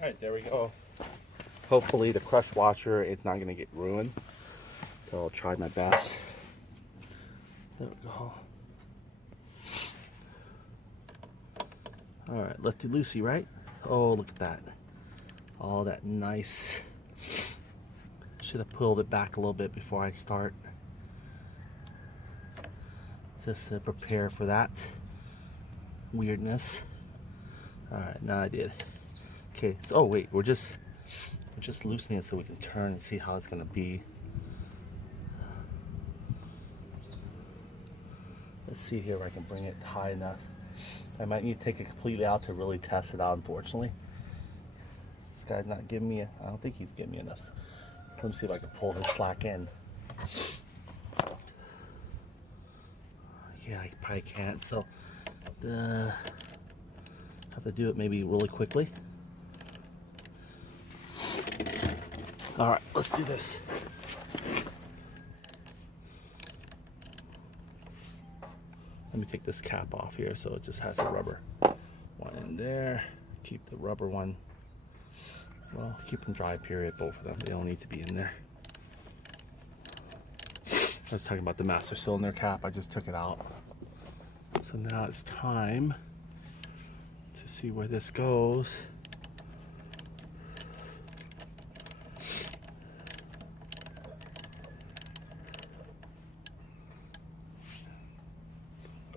All right, there we go. Hopefully the crush washer, it's not gonna get ruined. So I'll try my best. There we go. All right, lefty loosey, right? Oh, look at that. All that nice. Should have pulled it back a little bit before I start. Just to prepare for that weirdness. All right, now I did. Okay, so oh wait, we're just loosening it so we can turn and see how it's gonna be. Let's see here if I can bring it high enough. I might need to take it completely out to really test it out, unfortunately. This guy's not giving me, I don't think he's giving me enough. Let me see if I can pull his slack in. Yeah, I probably can't, so have to do it maybe really quickly. All right, let's do this. Let me take this cap off here so it just has a rubber one in there. Keep the rubber one, well, keep them dry, period, both of them. They don't need to be in there. I was talking about the master cylinder cap. I just took it out. So now it's time to see where this goes.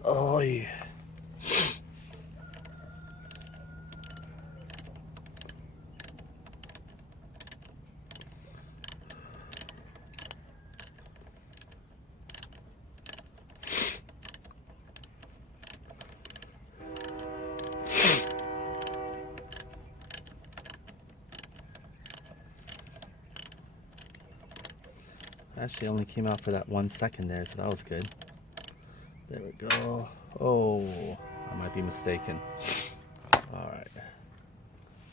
Oh yeah. Actually only came out for that 1 second there, so that was good. There we go. Oh, I might be mistaken. Alright.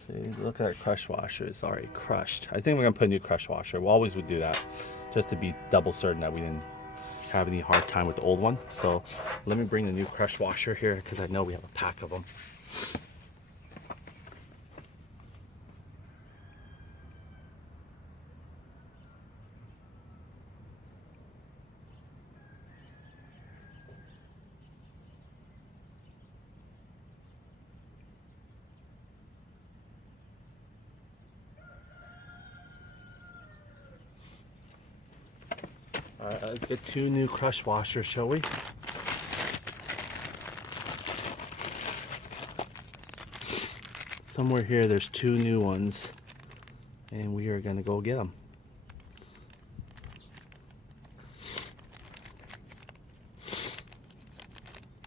See, look at that crush washer. It's already crushed. I think we're going to put a new crush washer. We always would do that, just to be double certain that we didn't have any hard time with the old one. So let me bring the new crush washer here, because I know we have a pack of them. Alright, let's get 2 new crush washers, shall we? Somewhere here there's 2 new ones, and we are gonna go get them.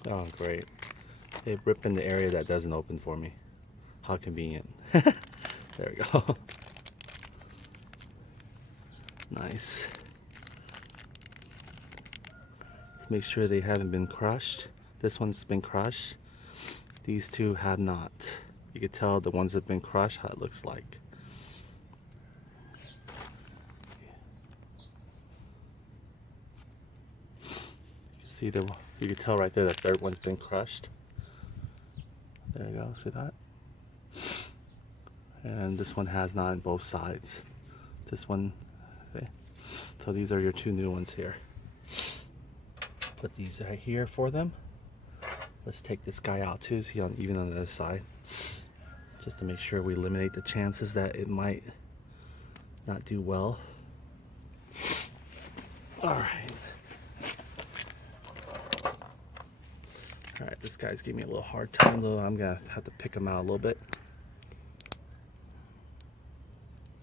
Oh great. They rip in the area that doesn't open for me. How convenient. There we go. Nice. Make sure they haven't been crushed. This one's been crushed. These 2 have not. You can tell the ones that have been crushed how it looks like. You can see you can tell right there that 3rd one's been crushed. There you go, see that? And this one has not on both sides. This one, okay. So these are your 2 new ones here. Put these right here for them. Let's take this guy out too, see even on the other side, just to make sure we eliminate the chances that it might not do well. All right, this guy's giving me a little hard time though. I'm gonna have to pick him out a little bit.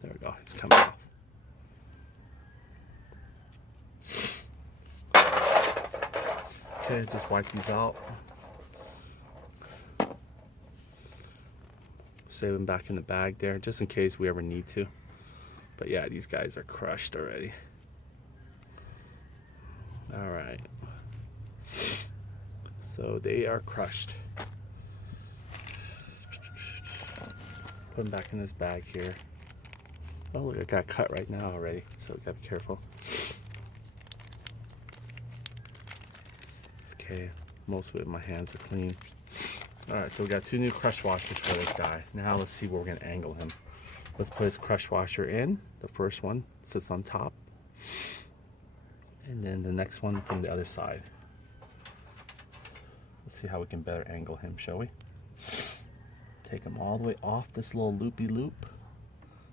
There we go, he's coming off. Okay, just wipe these out. Save them back in the bag there, just in case we ever need to. But yeah, these guys are crushed already. All right. So they are crushed. Put them back in this bag here. Oh, look, it got cut right now already, so we gotta be careful. Okay, most of it, my hands are clean. Alright, so we got 2 new crush washers for this guy. Now let's see where we're going to angle him. Let's put his crush washer in. The first one sits on top. And then the next one from the other side. Let's see how we can better angle him, shall we? Take him all the way off this little loopy loop.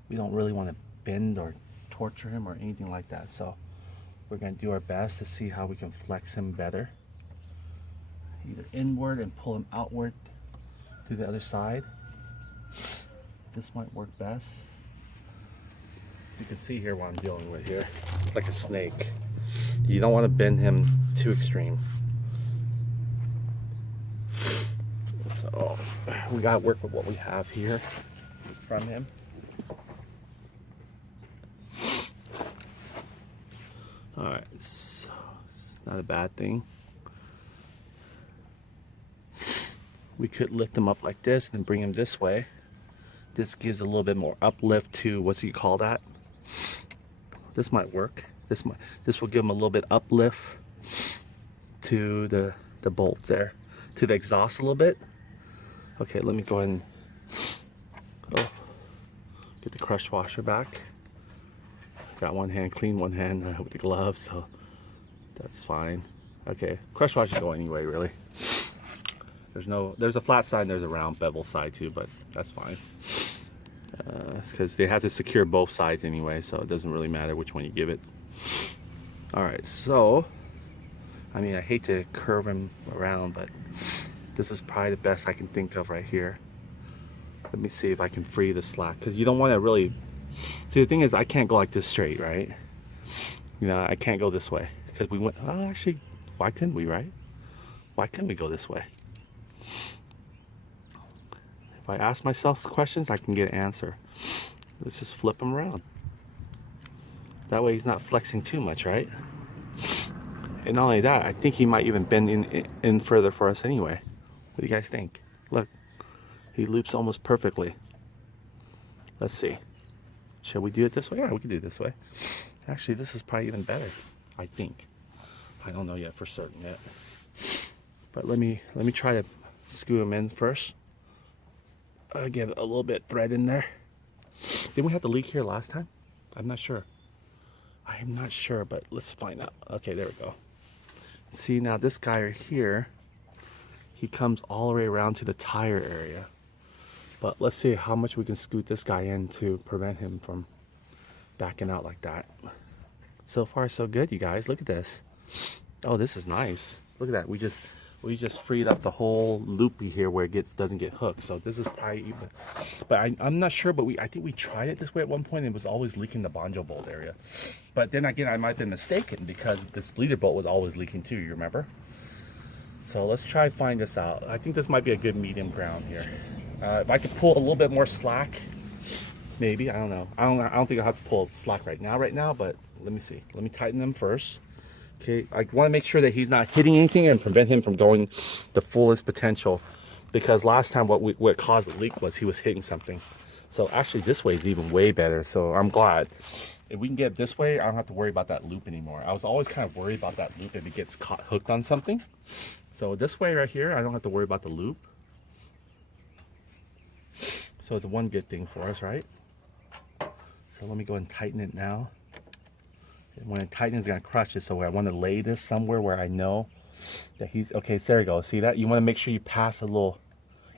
We don't really want to bend or torture him or anything like that, so we're going to do our best to see how we can flex him better. Either inward and pull him outward to the other side. This might work best. You can see here what I'm dealing with here. It's like a snake. You don't want to bend him too extreme. So we got to work with what we have here from him. Alright, so it's not a bad thing. We could lift him up like this and bring him this way. This gives a little bit more uplift to, what do you call that? This might work. This will give him a little bit uplift to the bolt there, to the exhaust a little bit. Okay, let me go ahead and get the crush washer back. Got one hand clean, one hand with the gloves, so that's fine. Okay, crush washer go anyway, really. There's a flat side and there's a round bevel side too, but that's fine. It's because they have to secure both sides anyway, so it doesn't really matter which one you give it. Alright, so, I mean, I hate to curve him around, but this is probably the best I can think of right here. Let me see if I can free the slack, because you don't want to really... See, the thing is, I can't go like this straight, right? You know, I can't go this way, because we went... Oh, actually, why couldn't we, right? Why couldn't we go this way? If I ask myself questions, I can get an answer. Let's just flip him around. That way he's not flexing too much, right? And not only that, I think he might even bend in further for us anyway. What do you guys think? Look, he loops almost perfectly. Let's see. Shall we do it this way? Yeah, we can do it this way. Actually, this is probably even better, I think. I don't know yet for certain yet. But let me try to screw him in first. Get a little bit thread in there. Didn't we have the leak here last time? I'm not sure. I am not sure, but let's find out. Okay, there we go. See, now this guy right here, he comes all the way around to the tire area. But let's see how much we can scoot this guy in to prevent him from backing out like that. So far, so good, you guys. Look at this. Oh, this is nice. Look at that. We just freed up the whole loopy here where it doesn't get hooked. So this is probably even, but I'm not sure, but I think we tried it this way at one point and it was always leaking the banjo bolt area. But then again, I might have been mistaken because this bleeder bolt was always leaking too, you remember? So let's try to find this out. I think this might be a good medium ground here. If I could pull a little bit more slack, maybe, I don't know. I don't think I'll have to pull slack right now, but let me see. Let me tighten them first. Okay, I want to make sure that he's not hitting anything and prevent him from going the fullest potential, because last time what caused the leak was he was hitting something. So actually this way is even way better, so I'm glad. If we can get it this way, I don't have to worry about that loop anymore. I was always kind of worried about that loop if it gets caught hooked on something. So this way right here, I don't have to worry about the loop. So it's one good thing for us, right? So let me go and tighten it now. And when I tighten, it's gonna crush it. So I want to lay this somewhere where I know that he's okay. So there you go. See that? You want to make sure you pass a little,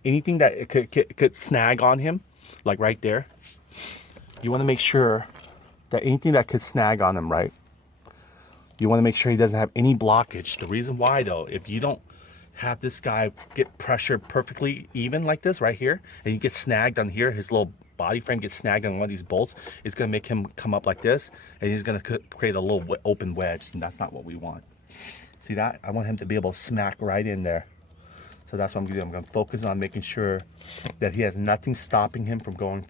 anything that it could snag on him, like right there. You want to make sure that anything that could snag on him, right? You want to make sure he doesn't have any blockage. The reason why though, if you don't have this guy get pressure perfectly even like this right here, and he gets snagged on here, his little body frame gets snagged on one of these bolts, it's going to make him come up like this, and he's going to create a little open wedge, and that's not what we want. See that? I want him to be able to smack right in there. So that's what I'm going to do. I'm going to focus on making sure that he has nothing stopping him from going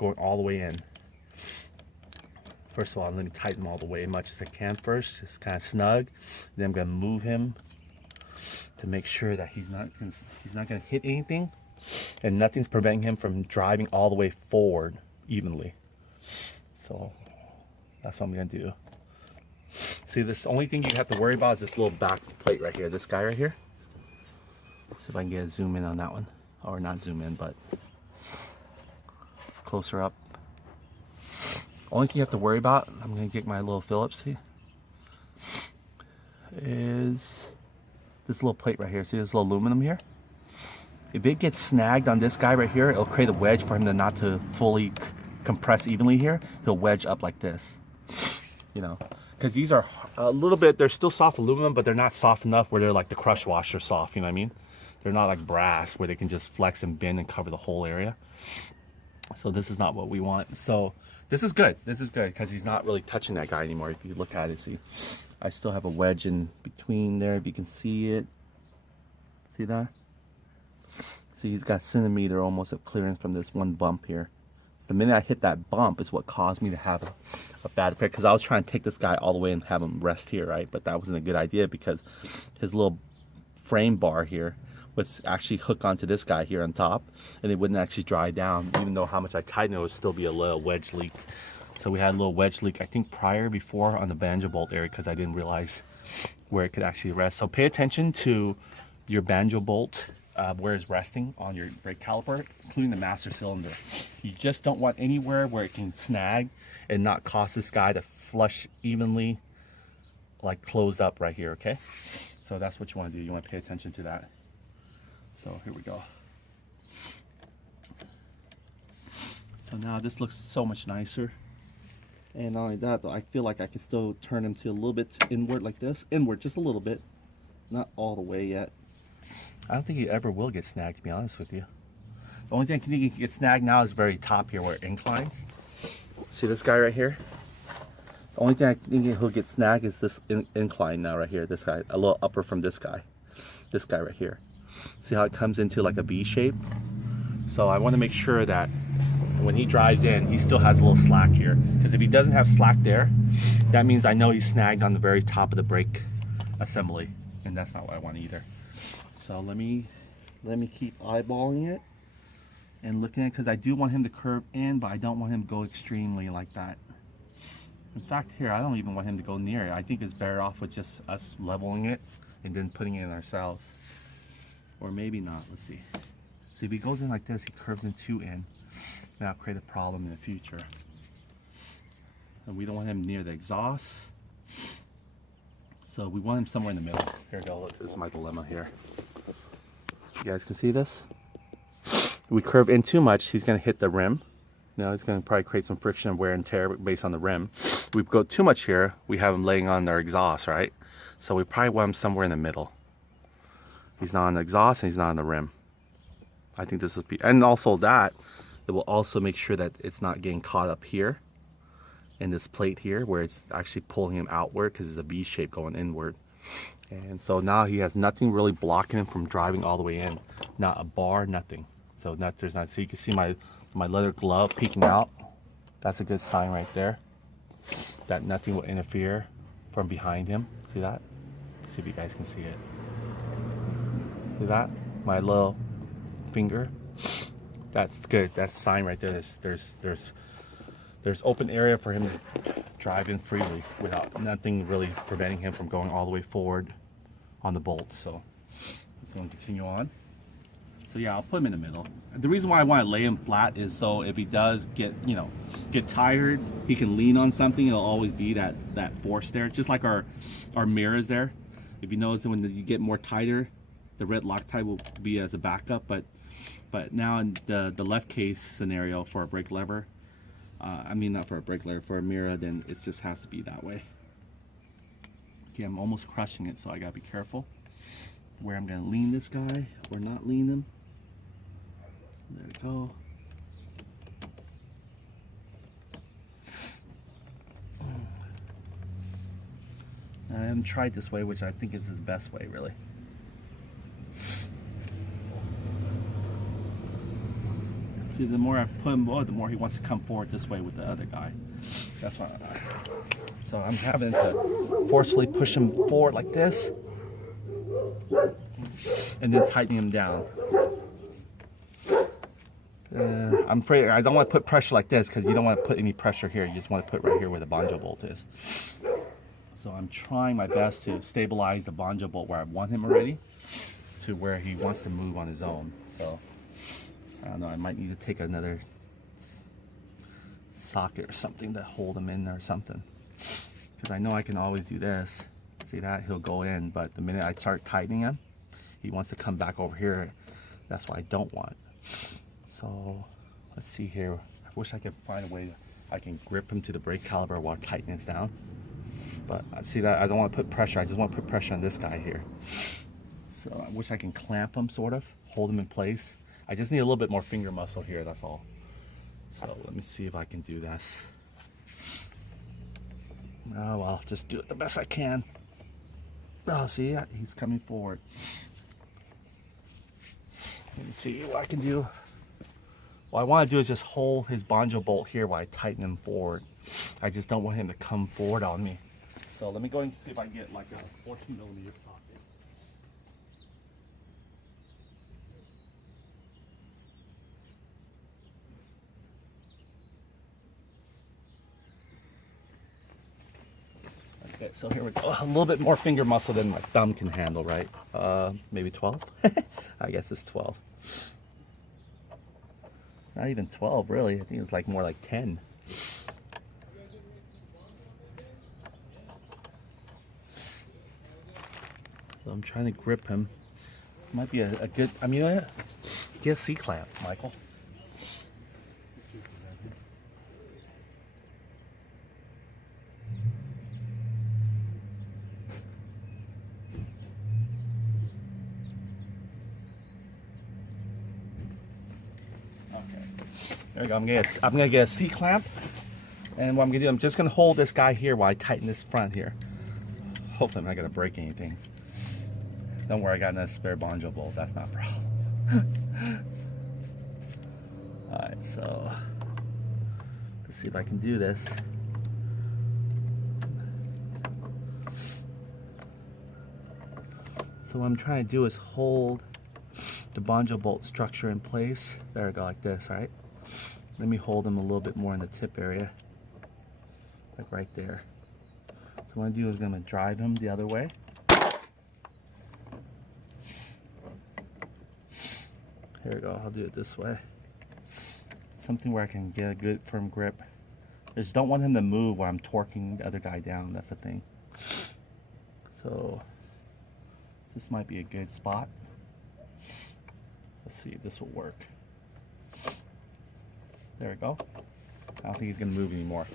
all the way in. First of all, let me tighten him all the way as much as I can first, just kind of snug. Then I'm going to move him to make sure that he's not going to hit anything, and nothing's preventing him from driving all the way forward evenly. So that's what I'm going to do. See, this, the only thing you have to worry about is this little back plate right here, this guy right here. See if I can get a zoom in on that one. Or not zoom in, but closer up. Only thing you have to worry about, I'm going to get my little Phillips here, is this little plate right here. See this little aluminum here? If it gets snagged on this guy right here, it'll create a wedge for him to not to fully compress evenly here. He'll wedge up like this, you know, because these are a little bit, they're still soft aluminum, but they're not soft enough where they're like the crush washer soft, you know what I mean? They're not like brass where they can just flex and bend and cover the whole area. So this is not what we want. So this is good. This is good because he's not really touching that guy anymore. If you look at it, see, I still have a wedge in between there. If you can see it, see that? See, he's got a centimeter almost of clearance from this one bump here. The minute I hit that bump is what caused me to have a bad effect, because I was trying to take this guy all the way and have him rest here, right? But that wasn't a good idea because his little frame bar here was actually hooked onto this guy here on top, and it wouldn't actually dry down. Even though how much I tightened it, would still be a little wedge leak. So we had a little wedge leak, I think before on the banjo bolt area, because I didn't realize where it could actually rest. So pay attention to your banjo bolt, where it's resting on your brake caliper, including the master cylinder. You just don't want anywhere where it can snag and not cause this guy to flush evenly, like closed up right here, okay? So that's what you want to do. You want to pay attention to that. So here we go. So now this looks so much nicer. And not only that, though, I feel like I can still turn him to a little bit inward like this. Inward, just a little bit. Not all the way yet. I don't think he ever will get snagged, to be honest with you. The only thing I think he can get snagged now is very top here where it inclines. See this guy right here? The only thing I think he'll get snagged is this incline now right here. This guy, a little upper from this guy. This guy right here. See how it comes into like a V shape? So I want to make sure that when he drives in, he still has a little slack here. Because if he doesn't have slack there, that means I know he's snagged on the very top of the brake assembly. And that's not what I want either. So let me keep eyeballing it and looking at it, because I do want him to curve in, but I don't want him to go extremely like that. In fact, here, I don't even want him to go near it. I think it's better off with just us leveling it and then putting it in ourselves. Or maybe not. Let's see. See, if he goes in like this, he curves in too in. That'll create a problem in the future. And we don't want him near the exhaust. So we want him somewhere in the middle. Here we go. Look, this is my dilemma here. You guys can see this? If we curve in too much, he's going to hit the rim. Now he's going to probably create some friction and wear and tear based on the rim. If we go too much here, we have him laying on their exhaust, right? So we probably want him somewhere in the middle. He's not on the exhaust and he's not on the rim. I think this will be, and also that, it will also make sure that it's not getting caught up here in this plate here where it's actually pulling him outward, because it's a V shape going inward. And so now he has nothing really blocking him from driving all the way in. Not a bar, nothing. So there's not, so you can see my leather glove peeking out. That's a good sign right there. That nothing will interfere from behind him. See that? See if you guys can see it. See that? My little finger. That's good. That's a sign right there. There's open area for him to drive in freely without nothing really preventing him from going all the way forward on the bolt. So let's go and continue on. So yeah, I'll put him in the middle. The reason why I want to lay him flat is so if he does get tired, he can lean on something. It'll always be that force there, just like our mirrors there. If you notice that when you get more tighter, the red Loctite will be as a backup. But now in the left case scenario for a brake lever, I mean not for a brake lever, for a mirror, then it just has to be that way. Okay, I'm almost crushing it, so I gotta be careful where I'm gonna lean this guy or not lean him. There we go. I haven't tried this way, which I think is the best way, really. See, the more I put him forward, the more he wants to come forward this way with the other guy. That's why. So I'm having to forcefully push him forward like this, and then tightening him down. I'm afraid I don't want to put pressure like this, because you don't want to put any pressure here. You just want to put right here where the banjo bolt is. So I'm trying my best to stabilize the banjo bolt where I want him already, to where he wants to move on his own. So I don't know, I might need to take another socket or something to hold him in or something, because I know I can always do this. See that? He'll go in, but the minute I start tightening him, he wants to come back over here. That's what I don't want. So let's see here. I wish I could find a way I can grip him to the brake caliper while tightening this down. But see that? I don't want to put pressure. I just want to put pressure on this guy here. So I wish I can clamp him, sort of, hold him in place. I just need a little bit more finger muscle here, that's all. So let me see if I can do this. Oh well, just do it the best I can. Oh, see, he's coming forward. Let me see what I can do. What I want to do is just hold his banjo bolt here while I tighten him forward. I just don't want him to come forward on me. So let me go and see if I can get like a 14mm socket. Okay, so here we go. A little bit more finger muscle than my thumb can handle, right? Maybe 12? I guess it's 12. Not even 12, really. I think it's like more like 10. So I'm trying to grip him. Might be a good, I mean, get a C-clamp, Michael. There we go. I'm gonna get a C-clamp, and what I'm gonna do, I'm just gonna hold this guy here while I tighten this front here. Hopefully I'm not gonna break anything. Don't worry, I got another spare banjo bolt. That's not a problem. All right, so let's see if I can do this. So what I'm trying to do is hold the banjo bolt structure in place. There we go, like this, right? Let me hold them a little bit more in the tip area, like right there. So what I'm going to do is I'm going to drive him the other way. Here we go, I'll do it this way. Something where I can get a good firm grip. I just don't want him to move while I'm torquing the other guy down, that's the thing. So this might be a good spot. Let's see if this will work. There we go. I don't think he's going to move anymore.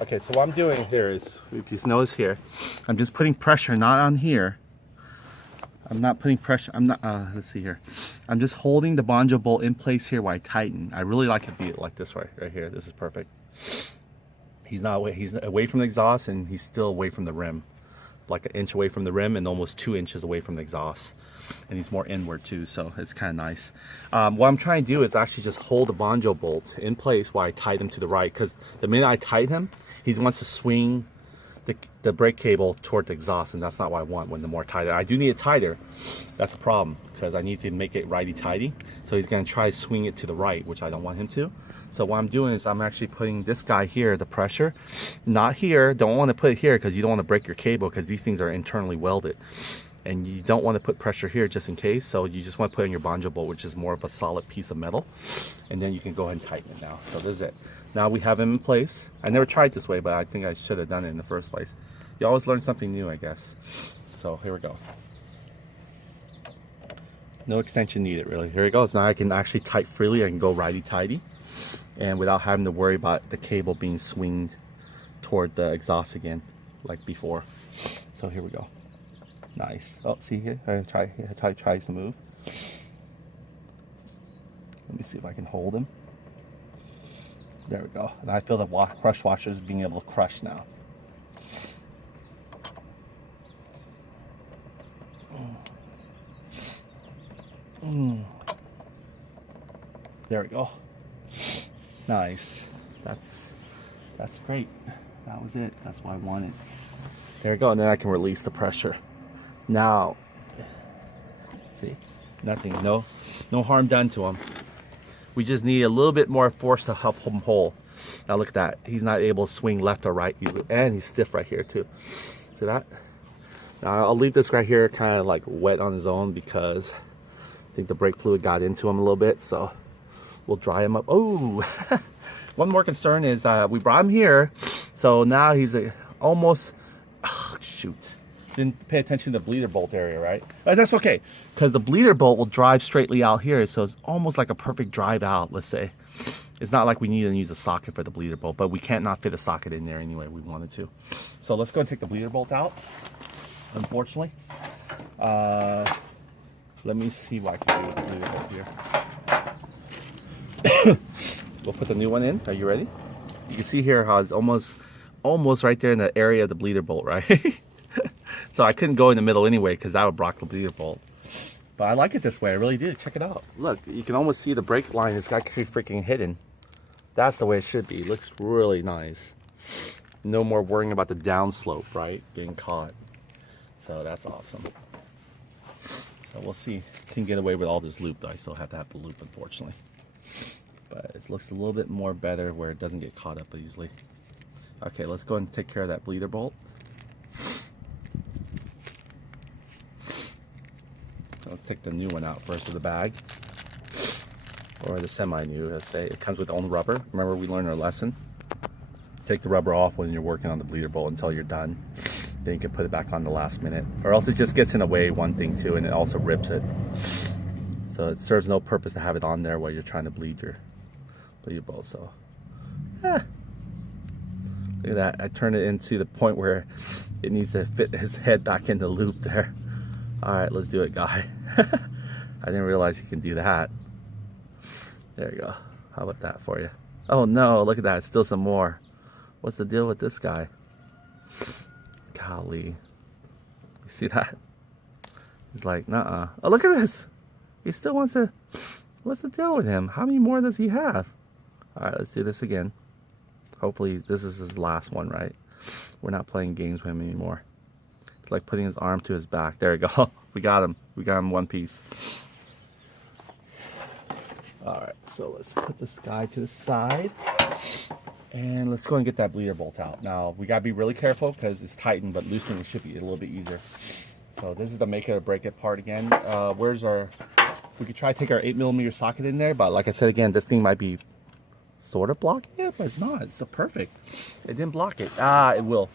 Okay, so what I'm doing here is, if you notice here, I'm just putting pressure not on here. I'm not putting pressure, I'm not, let's see here. I'm just holding the banjo bolt in place here while I tighten. I really like it be like this right here. This is perfect. He's not away, he's away from the exhaust, and he's still away from the rim. Like 1 inch away from the rim and almost 2 inches away from the exhaust. And he's more inward too, so it's kind of nice. What I'm trying to do is actually just hold the banjo bolt in place while I tie them to the right, because the minute I tighten him, he wants to swing the brake cable toward the exhaust, and that's not what I want when the more tighter. I do need it tighter. That's a problem, because I need to make it righty-tighty. So he's going to try to swing it to the right, which I don't want him to. So what I'm doing is I'm actually putting this guy here, the pressure, not here. Don't want to put it here because you don't want to break your cable, because these things are internally welded. And you don't want to put pressure here just in case, so you just want to put in your banjo bolt, which is more of a solid piece of metal, and then you can go ahead and tighten it now. So this is it. Now we have him in place. I never tried this way, but I think I should have done it in the first place. You always learn something new, I guess. So here we go. No extension needed, really. Here it goes. Now I can actually tighten freely. I can go righty-tighty, and without having to worry about the cable being swinged toward the exhaust again, like before. So here we go. Nice. Oh, see here? Tries to move. Let me see if I can hold him. There we go. And I feel the crush washers being able to crush now. There we go. Nice. That's great. That was it. That's what I wanted. There we go. And then I can release the pressure. Now, see, nothing, no harm done to him. We just need a little bit more force to help him hold. Now look at that. He's not able to swing left or right, and he's stiff right here too. See that? Now I'll leave this right here kind of like wet on his own because I think the brake fluid got into him a little bit, so we'll dry him up. Oh, one more concern is we brought him here, so now he's almost, oh, shoot. Didn't pay attention to the bleeder bolt area, right? But that's okay, because the bleeder bolt will drive straightly out here, so it's almost like a perfect drive out, let's say. It's not like we need to use a socket for the bleeder bolt, but we can't not fit a socket in there anyway we wanted to. So let's go and take the bleeder bolt out, unfortunately. Let me see what I can do with the bleeder bolt here. We'll put the new one in. Are you ready? You can see here how it's almost right there in the area of the bleeder bolt, right? So I couldn't go in the middle anyway because that would block the bleeder bolt. But I like it this way. I really do. Check it out. Look, you can almost see the brake line is got freaking hidden. That's the way it should be. It looks really nice. No more worrying about the downslope, right? Being caught. So that's awesome. So we'll see. Can get away with all this loop though. I still have to have the loop, unfortunately. But it looks a little bit more better where it doesn't get caught up easily. Okay, let's go and take care of that bleeder bolt. Let's take the new one out first of the bag. Or the semi-new, let's say. It comes with its own rubber. Remember we learned our lesson? Take the rubber off when you're working on the bleeder bolt until you're done. Then you can put it back on the last minute. Or else it just gets in the way, one thing too, and it also rips it. So it serves no purpose to have it on there while you're trying to bleed your bolt. So, look at that. I turned it into the point where it needs to fit his head back in the loop there. All right, let's do it, guy. I didn't realize you can do that. There you go. How about that for you? Oh no, look at that. Still some more. What's the deal with this guy? Golly. You see that? He's like, nuh-uh. Oh, look at this. He still wants to... What's the deal with him? How many more does he have? All right, let's do this again. Hopefully this is his last one, right? We're not playing games with him anymore. It's like putting his arm to his back. There we go. We got him. We got him one piece. All right, so let's put this guy to the side. And let's go and get that bleeder bolt out. Now, we gotta be really careful because it's tightened, but loosening it should be a little bit easier. So this is the make it or break it part again. Where's our... We could try to take our 8mm socket in there, but like I said again, this thing might be sort of blocking it, but it's not. It's so perfect. It didn't block it. Ah, it will.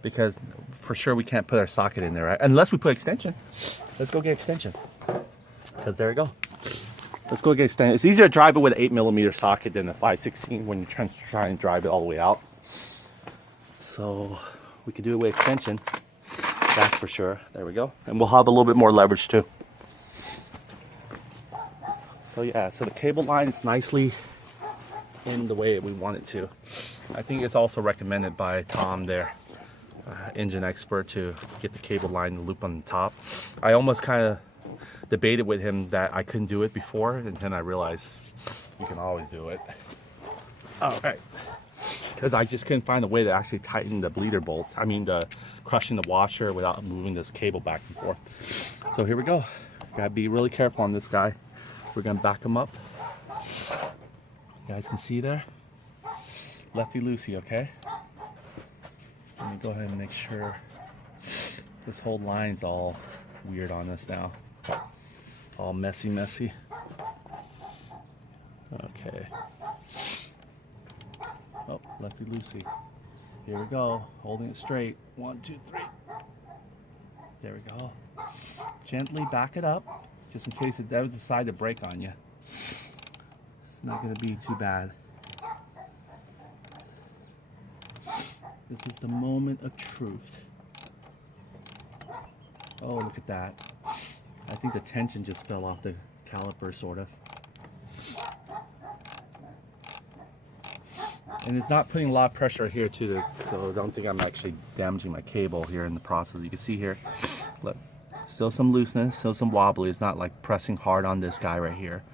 Because for sure we can't put our socket in there, right? Unless we put extension. Let's go get extension. Because there we go. Let's go get extension. It's easier to drive it with an 8mm socket than a 5/16 when you're trying to drive it all the way out. So we could do it with extension. That's for sure. There we go. And we'll have a little bit more leverage too. So yeah, so the cable line is nicely in the way we want it to. I think it's also recommended by Tom there, engine expert, to get the cable line loop on the top. I almost kind of debated with him that I couldn't do it before, and then I realized you can always do it. All right, because I just couldn't find a way to actually tighten the bleeder bolt. I mean, the crushing the washer without moving this cable back and forth. So here we go. Gotta be really careful on this guy. We're gonna back him up. You guys can see there. Lefty loosey, okay? Let me go ahead and make sure this whole line's all weird on us now. It's all messy. Okay. Oh, lefty loosey. Here we go. Holding it straight. 1, 2, 3. There we go. Gently back it up, just in case it does decide to break on you. It's not going to be too bad. This is the moment of truth. Oh, look at that. I think the tension just fell off the caliper, sort of. And it's not putting a lot of pressure here too, so I don't think I'm actually damaging my cable here in the process. You can see here, look, still some looseness, still some wobbly. It's not like pressing hard on this guy right here.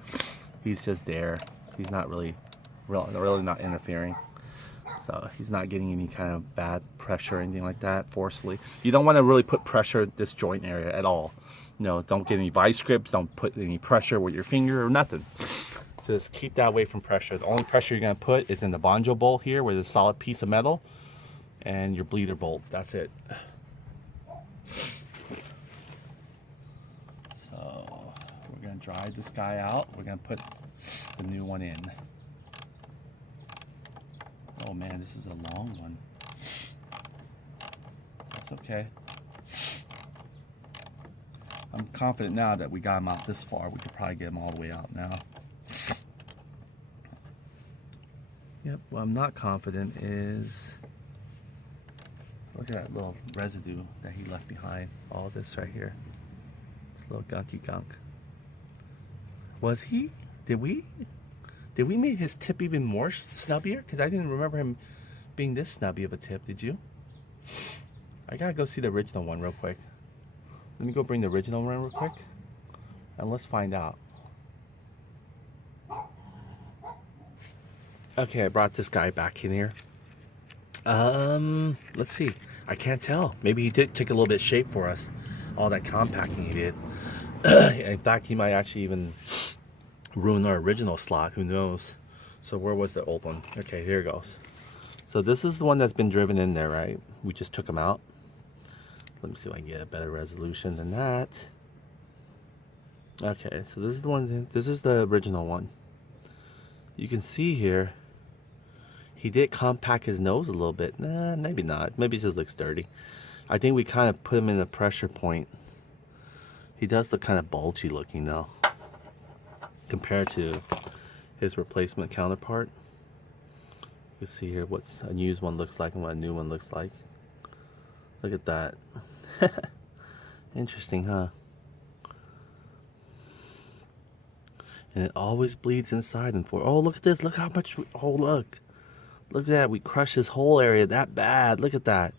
He's just there. He's not really not interfering. So he's not getting any kind of bad pressure or anything like that forcefully. You don't want to really put pressure at this joint area at all. No, don't get any vice grips. Don't put any pressure with your finger or nothing. Just keep that away from pressure. The only pressure you're going to put is in the banjo bolt here, where there's a solid piece of metal, and your bleeder bolt. That's it. dried this guy out. We're gonna put the new one in. Oh man, this is a long one. That's okay. I'm confident now that we got him out this far. We could probably get him all the way out now. Yep, what I'm not confident is, look at that little residue that he left behind. All this right here. This little gunky gunk. Was he? Did we make his tip even more snubbier? Because I didn't remember him being this snubby of a tip, did you? I gotta go see the original one real quick. Let me go bring the original one real quick, and let's find out. Okay, I brought this guy back in here. Let's see. I can't tell. Maybe he did take a little bit of shape for us. All that compacting he did. In fact, he might actually even ruin our original slot. Who knows? So where was the old one? Okay, here it goes. So this is the one that's been driven in there, right? We just took him out. Let me see if I can get a better resolution than that. Okay, so this is the one. This is the original one. You can see here, he did compact his nose a little bit. Nah, maybe not. Maybe it just looks dirty. I think we kind of put him in a pressure point. He does look kind of bulgy looking though, compared to his replacement counterpart. You can see here what a used one looks like and what a new one looks like. Look at that. Interesting, huh? And it always bleeds inside and forth. Oh, look at this. Look how much. Oh, look. Look at that. We crushed his whole area that bad. Look at that.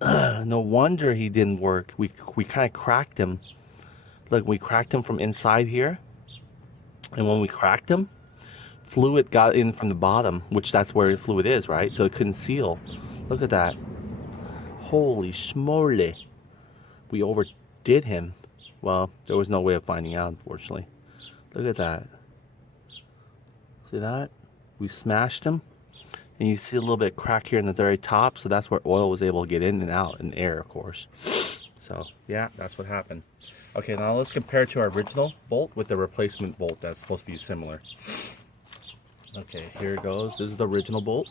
No wonder he didn't work. We kind of cracked him. Look, we cracked him from inside here. And when we cracked him, fluid got in from the bottom, which that's where the fluid is, right? So it couldn't seal. Look at that. Holy schmoly. We overdid him. Well, there was no way of finding out, unfortunately. Look at that. See that? We smashed him. And you see a little bit of crack here in the very top. So that's where oil was able to get in and out, and air, of course. So, yeah, that's what happened. Okay, now let's compare it to our original bolt with the replacement bolt that's supposed to be similar. Okay, here it goes. This is the original bolt.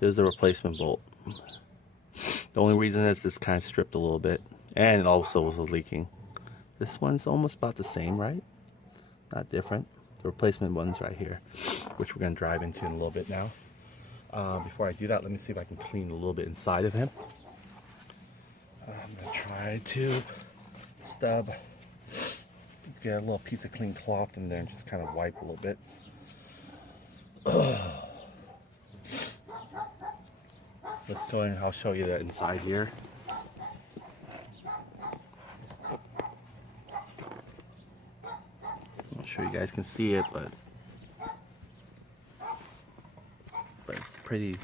This is the replacement bolt. The only reason is this kind of stripped a little bit, and it also was leaking. This one's almost about the same, right? Not different. The replacement one's right here, which we're going to drive into in a little bit now. Before I do that, let me see if I can clean a little bit inside of him. I'm going to try to stub. Let's get a little piece of clean cloth in there and just kind of wipe a little bit. Let's go in and I'll show you the inside here. I'm not sure you guys can see it, but it's pretty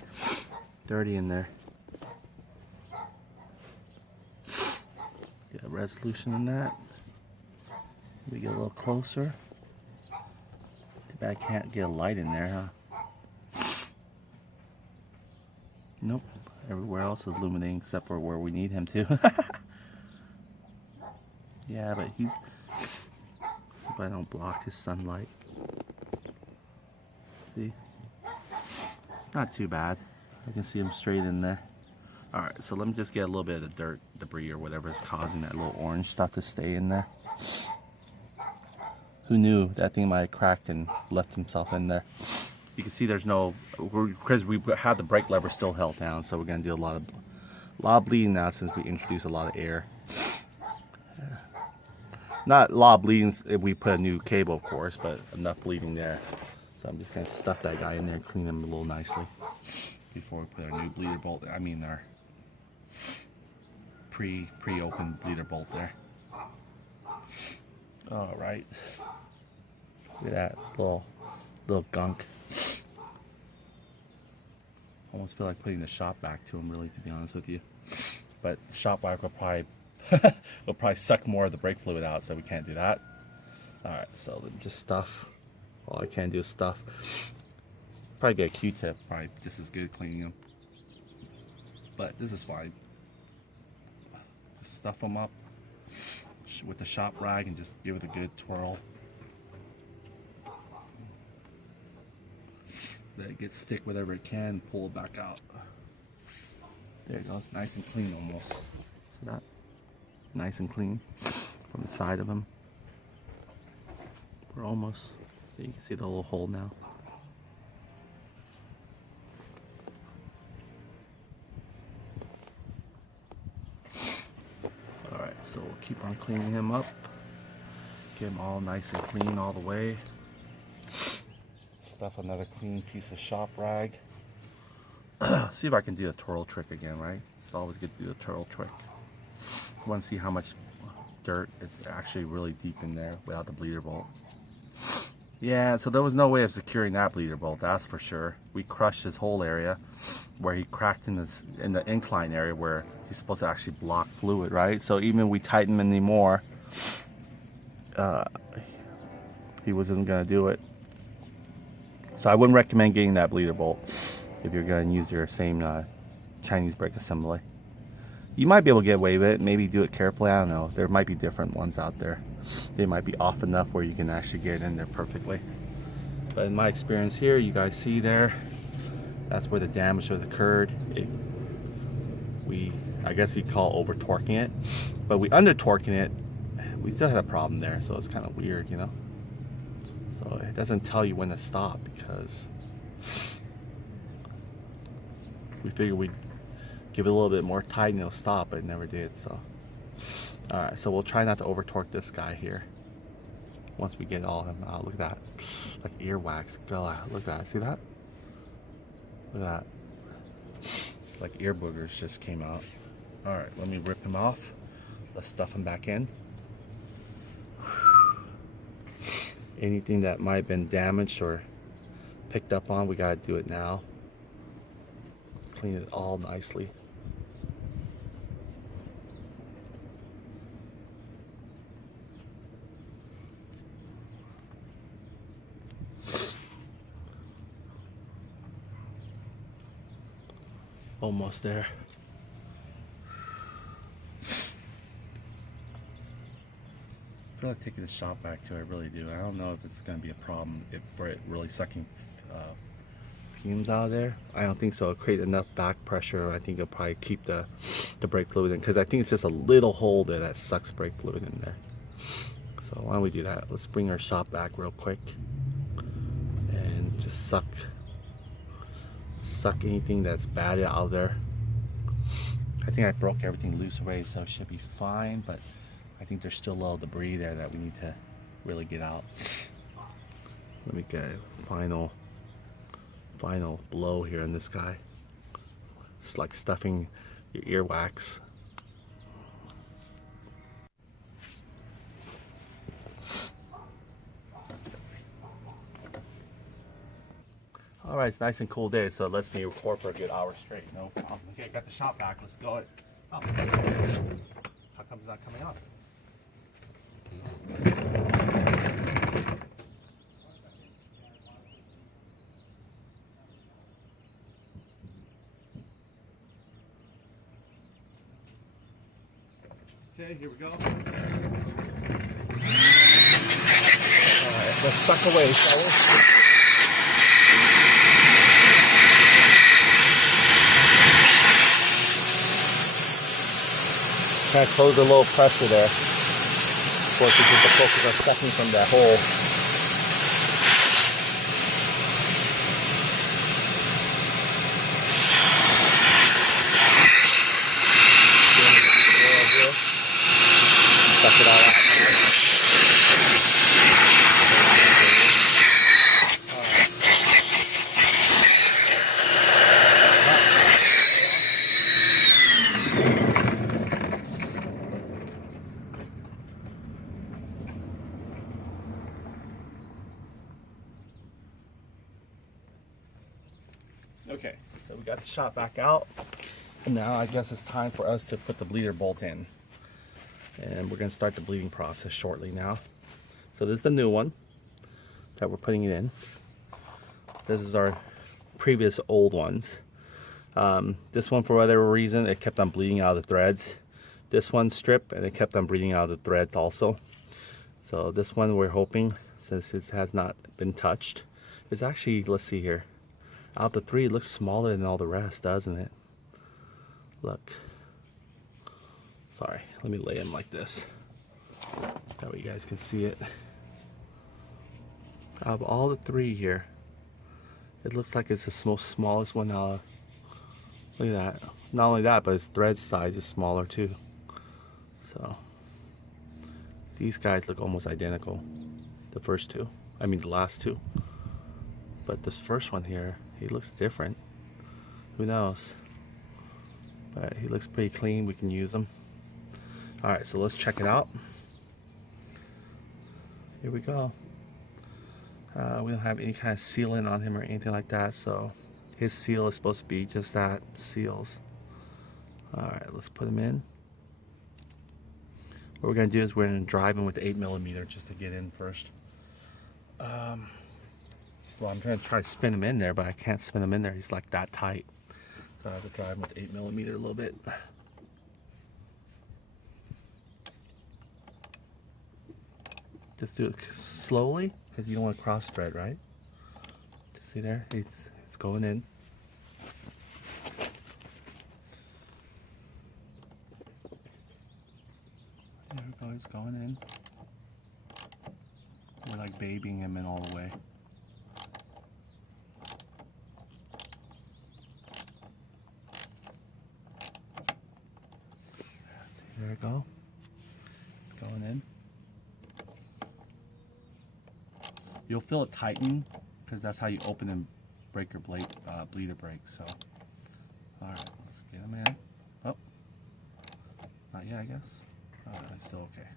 dirty in there. Get a resolution in that. We get a little closer. Too bad I can't get a light in there, huh? Nope. Everywhere else is illuminating except for where we need him to. Yeah, but he's... See if I don't block his sunlight. See? It's not too bad. I can see him straight in there. Alright, so let me just get a little bit of the dirt, debris, or whatever is causing that little orange stuff to stay in there. Who knew that thing might have cracked and left himself in there. You can see there's no, because we had the brake lever still held down, so we're going to do a lot of bleeding now since we introduced a lot of air. Not a lot of bleeding if we put a new cable, of course, but enough bleeding there. So I'm just going to stuff that guy in there and clean him a little nicely before we put our new bleeder bolt, I mean our pre-opened bleeder bolt there. Alright. Look at that little gunk. Almost feel like putting the shop vac to him, really, to be honest with you. But the shop vac will probably suck more of the brake fluid out, so we can't do that. Alright, so let me just stuff. All I can do is stuff. Probably get a Q-tip, probably just as good cleaning them. But this is fine. Just stuff them up. with the shop rag and just give it a good twirl. Let it get stick whatever it can, pull it back out. There it goes, nice and clean almost. See that? Nice and clean from the side of them. We're almost, you can see the little hole now. Alright, so we'll keep on cleaning him up. Get him all nice and clean all the way. Stuff another clean piece of shop rag. See if I can do a twirl trick again, right? It's always good to do a twirl trick. You want to see how much dirt is actually really deep in there without the bleeder bolt. Yeah, so there was no way of securing that bleeder bolt, that's for sure. We crushed his whole area where he cracked in the incline area where he's supposed to actually block fluid, right? So even if we tighten him anymore, he wasn't going to do it. So I wouldn't recommend getting that bleeder bolt if you're going to use your same Chinese brake assembly. You might be able to get away with it, maybe do it carefully, I don't know. There might be different ones out there. They might be off enough where you can actually get it in there perfectly. But in my experience here, you guys see there, that's where the damage was occurred. I guess you'd call over torquing it, but we under torquing it, we still had a problem there, so it's kind of weird, you know. So it doesn't tell you when to stop because we figured we'd give it a little bit more tight and it'll stop, but it never did. So alright, so we'll try not to over torque this guy here once we get all of them out. Look at that, like earwax. Look at that, see that? Look at that, like ear boogers just came out. Alright, let me rip him off. Let's stuff him back in. Anything that might have been damaged or picked up on, we gotta do it now. Clean it all nicely. Almost there. I feel like taking the shop back to it, I really do. I don't know if it's going to be a problem for it really sucking fumes out of there. I don't think so. It'll create enough back pressure. I think it'll probably keep the brake fluid in, because I think it's just a little hole there that sucks brake fluid in there. So why don't we do that? Let's bring our shop back real quick and just suck anything that's bad out of there. I think I broke everything loose away, so it should be fine, but I think there's still a little debris there that we need to really get out. Let me get a final blow here on this guy. It's like stuffing your earwax. All right, it's nice and cool day, so it lets me record for a good hour straight. No problem. Okay, got the shop back. Let's go. Oh, how come it's not coming up? Okay, here we go. Alright, let's suck away, shall we? Kind of close a little pressure there. Of course, this is the focus on sucking from that hole. Suck it all out. Okay, so we got the shot back out, and now I guess it's time for us to put the bleeder bolt in, and we're going to start the bleeding process shortly now. So this is the new one that we're putting it in. This is our previous old ones. This one, for whatever reason, it kept on bleeding out of the threads this one stripped, and it kept on bleeding out of the threads also. So this one we're hoping, since it has not been touched, it's actually, let's see here, out of the three it looks smaller than all the rest, doesn't it? Look. Sorry, let me lay him like this. That way you guys can see it. Out of all the three here, it looks like it's the most smallest one. Look at that. Not only that, but its thread size is smaller too. So these guys look almost identical. The first two. I mean the last two. But this first one here, he looks different. Who knows? But he looks pretty clean. We can use him. Alright, so let's check it out. Here we go. We don't have any kind of sealant on him or anything like that, so his seal is supposed to be just that, seals. Alright, let's put him in. What we're going to do is we're going to drive him with 8mm just to get in first. Well, I'm going to try to spin him in there, but I can't spin him in there. He's like that tight. So I have to drive him with 8mm a little bit. Just do it slowly, because you don't want to cross thread, right? See there? It's going in. There we go, he's going in. We're like babying him in all the way. See, there we go. It's going in. You'll feel it tighten, because that's how you open and break your bleeder break. So, alright, let's get him in. Oh, not yet, I guess. It's still okay.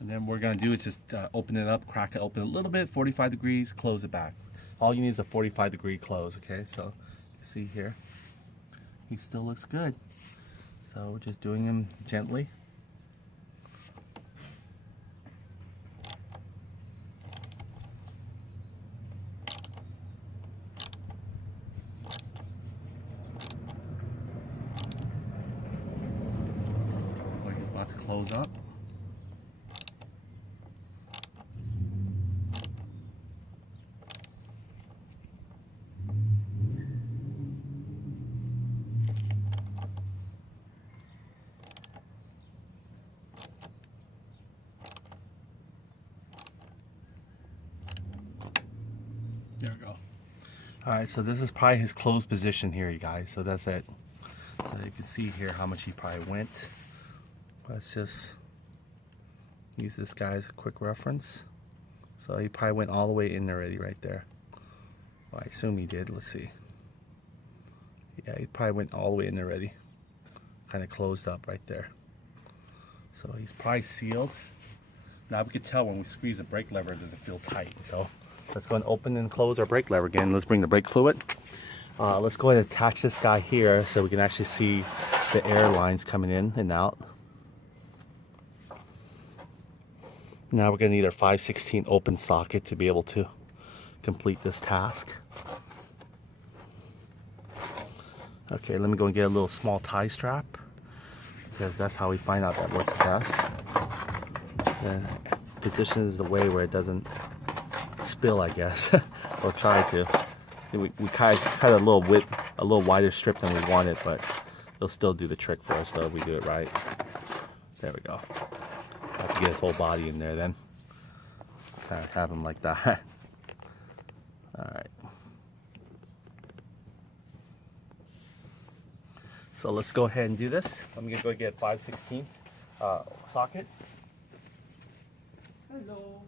And then what we're going to do is just open it up, crack it open a little bit, 45 degrees, close it back. All you need is a 45-degree close, okay? So, you see here, he still looks good. So we're just doing him gently. Like he's about to close up. There we go. Alright, so this is probably his closed position here, you guys. So that's it. So you can see here how much he probably went. Let's just use this guy as a quick reference. So he probably went all the way in already right there. Well, I assume he did. Let's see. Yeah, he probably went all the way in already. Kind of closed up right there. So he's probably sealed. Now we can tell when we squeeze the brake lever, does it feel tight? So let's go and open and close our brake lever again. Let's bring the brake fluid. Let's go ahead and attach this guy here so we can actually see the air lines coming in and out. Now we're going to need our 5/16 open socket to be able to complete this task. Okay, let me go and get a little small tie strap, because that's how we find out that works best. The position is the way where it doesn't spill, I guess, or try to. We cut a little width, a little wider strip than we wanted, but it'll still do the trick for us though if we do it right. There we go. Have to get his whole body in there then. Kind of have him like that. Alright. So let's go ahead and do this. I'm going to go get 5/16 socket. Hello.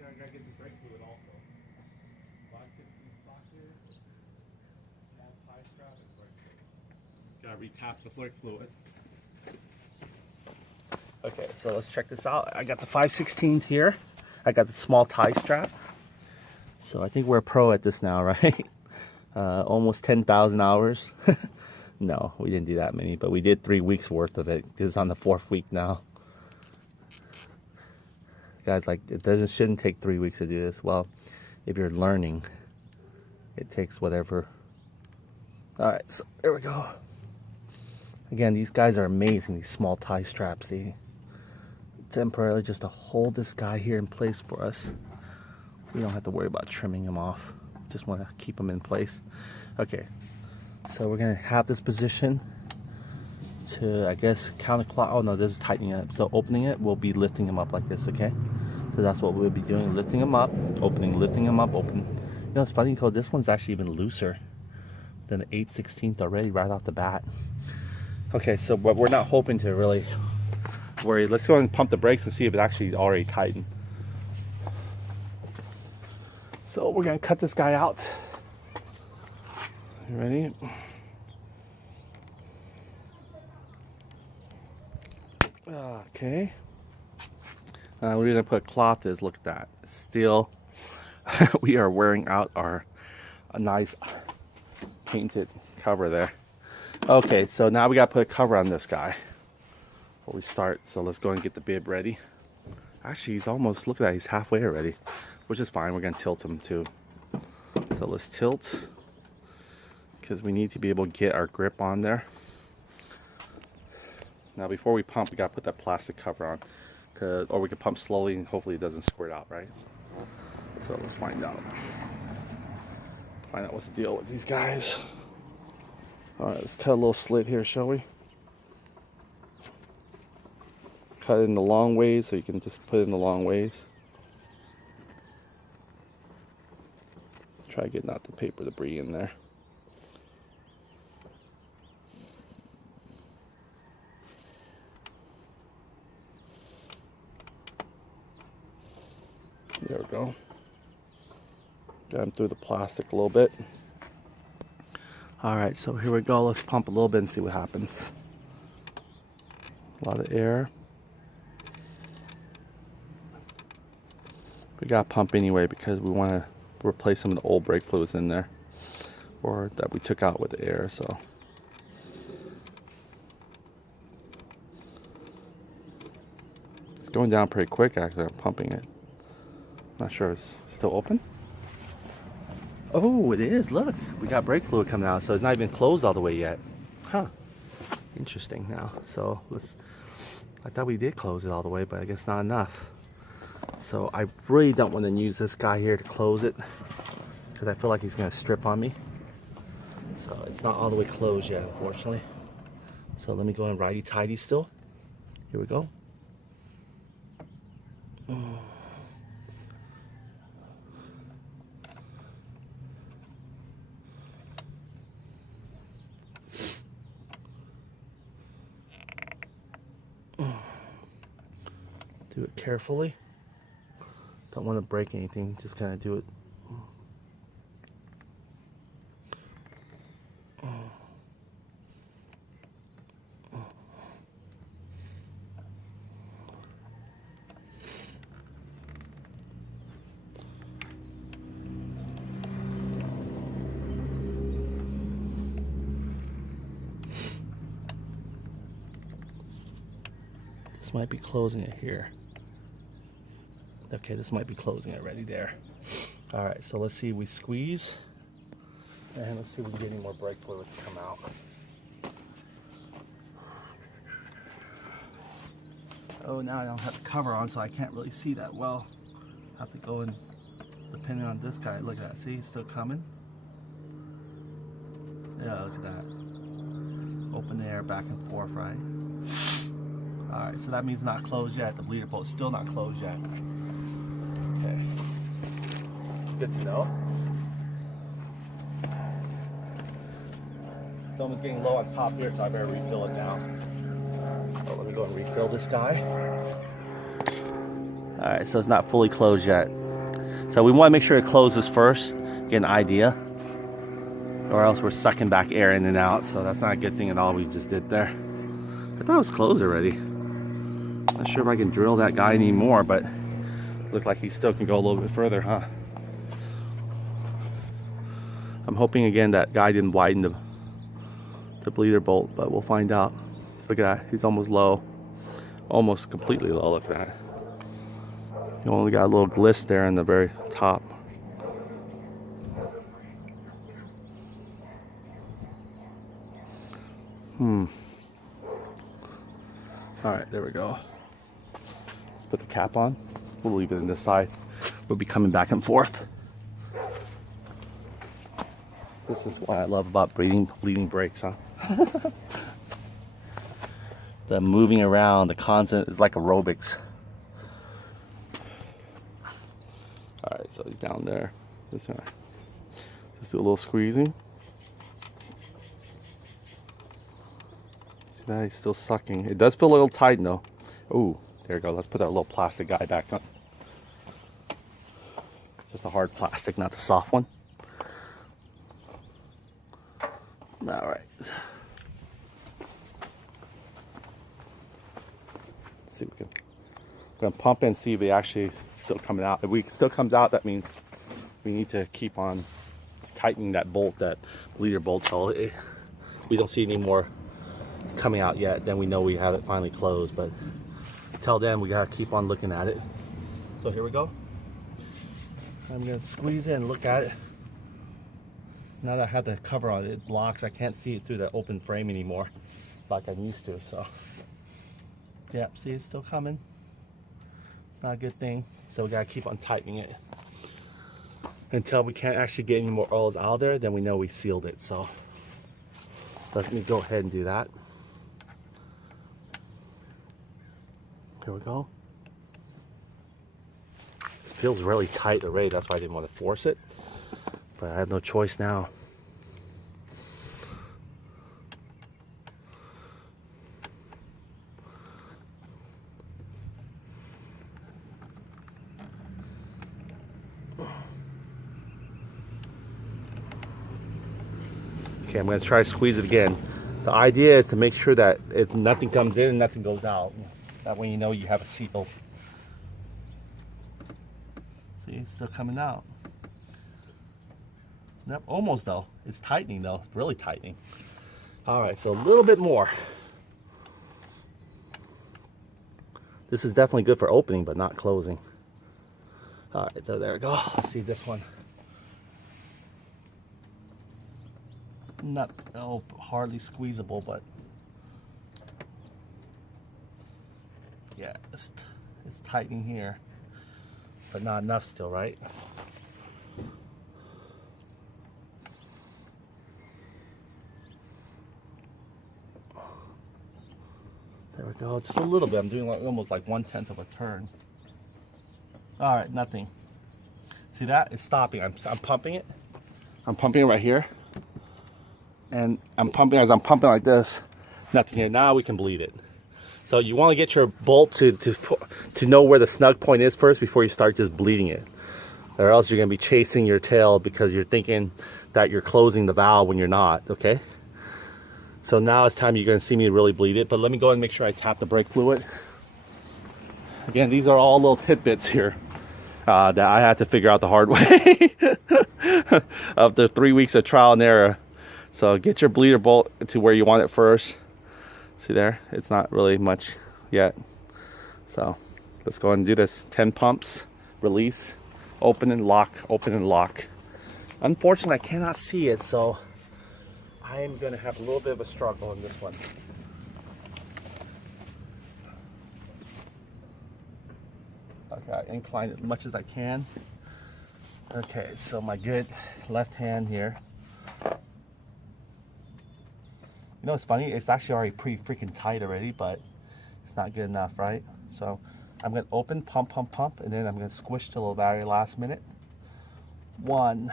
I gotta get the brake fluid also. 5/16 socket. Gotta retap the fluid. Okay, so let's check this out. I got the 5/16 here. I got the small tie strap. So I think we're a pro at this now, right? Almost 10,000 hours. No, we didn't do that many, but we did 3 weeks worth of it. This is on the 4th week now. Guys, like, shouldn't take 3 weeks to do this. Well, if you're learning, it takes whatever. All right, so there we go. Again, these guys are amazing, these small tie straps. They temporarily just to hold this guy here in place for us. We don't have to worry about trimming him off. Just want to keep him in place. Okay, so we're going to have this position to, I guess, counterclock. Oh no, this is tightening it. So opening it, we'll be lifting him up like this, okay? So that's what we'll be doing, lifting him up, opening, lifting him up, open. You know, it's funny, because this one's actually even looser than the 8/16 already right off the bat. Okay, so but we're not hoping to really worry. Let's go and pump the brakes and see if it actually already tightened. So we're gonna cut this guy out. You ready? Okay. We're gonna put cloth is, look at that. Still, we are wearing out our nice painted cover there. Okay, so now we gotta put a cover on this guy before we start. So let's go and get the bib ready. Actually, he's almost, look at that, he's halfway already, which is fine. We're gonna tilt him too. So let's tilt, because we need to be able to get our grip on there. Now before we pump, we gotta put that plastic cover on, or we can pump slowly and hopefully it doesn't squirt out, right? So let's find out. Find out what's the deal with these guys. All right, let's cut a little slit here, shall we? Cut it in the long ways, so you can just put it in the long ways. Try to get not the paper debris in there. There we go. Got him through the plastic a little bit. Alright, so here we go. Let's pump a little bit and see what happens. A lot of air. We got to pump anyway because we want to replace some of the old brake fluids in there, or that we took out with the air. So it's going down pretty quick. Actually, I'm pumping it. Not sure it's still open. Oh, it is. Look, we got brake fluid coming out, so it's not even closed all the way yet. Huh. Interesting. Now, so let's. I thought we did close it all the way, but I guess not enough. So I really don't want to use this guy here to close it, because I feel like he's going to strip on me. So it's not all the way closed yet, unfortunately. So let me go and righty-tighty still. Here we go. Do it carefully. Don't want to break anything, just kind of do it. This might be closing it here. Okay, this might be closing it already there. All right, so let's see, we squeeze, and let's see if we can get any more brake fluid to come out. Oh, now I don't have the cover on, so I can't really see that well. I have to go and, depending on this guy, look at that, see, it's still coming. Yeah, look at that. Open air, back and forth, right? All right, so that means not closed yet. The bleeder bolt's still not closed yet. Okay, it's good to know. It's almost getting low on top here, so I better refill it now. So let me go and refill this guy. All right, so it's not fully closed yet. So we want to make sure it closes first, get an idea. or else we're sucking back air in and out, so that's not a good thing at all we just did there. I thought it was closed already. Not sure if I can drill that guy anymore, but looks like he still can go a little bit further, huh? I'm hoping again that guy didn't widen the bleeder bolt, but we'll find out. Look at that, he's almost low. Almost completely low, look at that. You only got a little gliss there in the very top. Alright, there we go. Let's put the cap on. We'll leave it in this side. We'll be coming back and forth. This is what I love about bleeding brakes, huh? The moving around, the constant is like aerobics. Alright, so he's down there. This guy. Just do a little squeezing. See that? He's still sucking. It does feel a little tight though. Ooh, there we go. Let's put our little plastic guy back on. Just a hard plastic, not the soft one. Alright. See if we can. We're gonna pump and see if it actually still coming out. If it still comes out, that means we need to keep on tightening that bolt, that bleeder bolt, till we don't see any more coming out yet. Then we know we have it finally closed. But till then, we gotta keep on looking at it. So here we go. I'm gonna squeeze it and look at it. Now that I have the cover on it, it blocks. I can't see it through the open frame anymore, like I'm used to. So, yeah, see, it's still coming. It's not a good thing. So we gotta keep on tightening it until we can't actually get any more oils out there. Then we know we sealed it. So let me go ahead and do that. Here we go. This feels really tight already. That's why I didn't want to force it. But I have no choice now. Okay, I'm going to try to squeeze it again. The idea is to make sure that nothing comes in and nothing goes out. That way you know you have a seal. See, it's still coming out. Nope, almost though. It's tightening though, it's really tightening. All right, so a little bit more. This is definitely good for opening, but not closing. All right, so there we go. Let's see this one. Not hardly squeezable, but yeah, it's tightening here, but not enough still, right? There we go, just a little bit. I'm doing like, almost like 1/10 of a turn. All right, nothing. See that? It's stopping. I'm pumping it. I'm pumping it right here. And I'm pumping, as I'm pumping like this, nothing here. Now we can bleed it. So you want to get your bolt to know where the snug point is first before you start just bleeding it. Or else you're going to be chasing your tail because you're thinking that you're closing the valve when you're not, okay? So now it's time you're going to see me really bleed it. But let me go and make sure I tap the brake fluid. Again, these are all little tidbits here that I had to figure out the hard way after 3 weeks of trial and error. So get your bleeder bolt to where you want it first. See there? It's not really much yet. So let's go ahead and do this. 10 pumps, release, open and lock, open and lock. Unfortunately, I cannot see it, so I am going to have a little bit of a struggle in this one. Okay, I incline it as much as I can. Okay, so my good left hand here. You know what's funny? It's actually already pretty freaking tight already, but it's not good enough, right? So I'm going to open, pump, pump, pump, and then I'm going to squish till the very last minute. 1,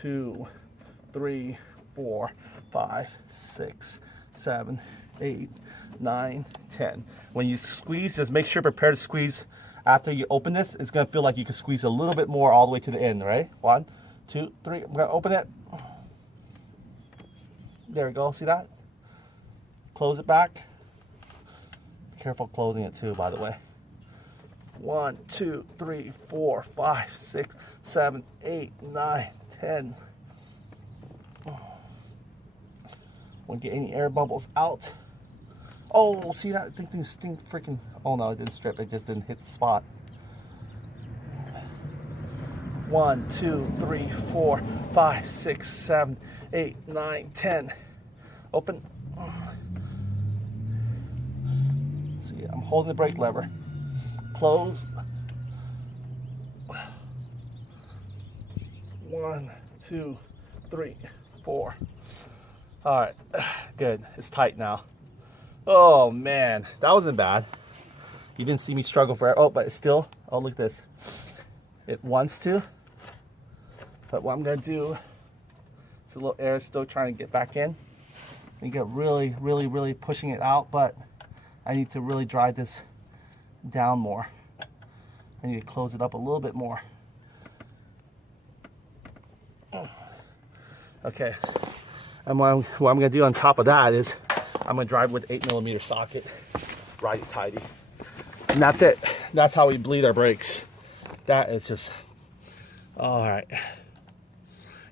2, 3, 4, 5, 6, 7, 8, 9, 10. When you squeeze, just make sure prepare to squeeze after you open this. It's going to feel like you can squeeze a little bit more all the way to the end, right? 1, 2, 3. I'm going to open it. There we go. See that? Close it back. Be careful closing it too, by the way. 1, 2, 3, 4, 5, 6, 7, 8, 9, 10. Won't get any air bubbles out. Oh, see that? I think these things freaking. Oh no, it didn't strip. It just didn't hit the spot. 1, 2, 3, 4, 5, 6, 7, 8, 9, 10. Open. See, I'm holding the brake lever. Close. 1, 2, 3, 4. All right, good. It's tight now. Oh man, that wasn't bad. You didn't see me struggle for it. Oh, but it's still. Oh, look at this. It wants to. But what I'm gonna do, it's a little air still trying to get back in. You get really pushing it out, but I need to really drive this down more. I need to close it up a little bit more. Okay, and what I'm gonna do on top of that is I'm gonna drive with 8mm socket, righty tighty, and that's it. That's how we bleed our brakes. That is just all right.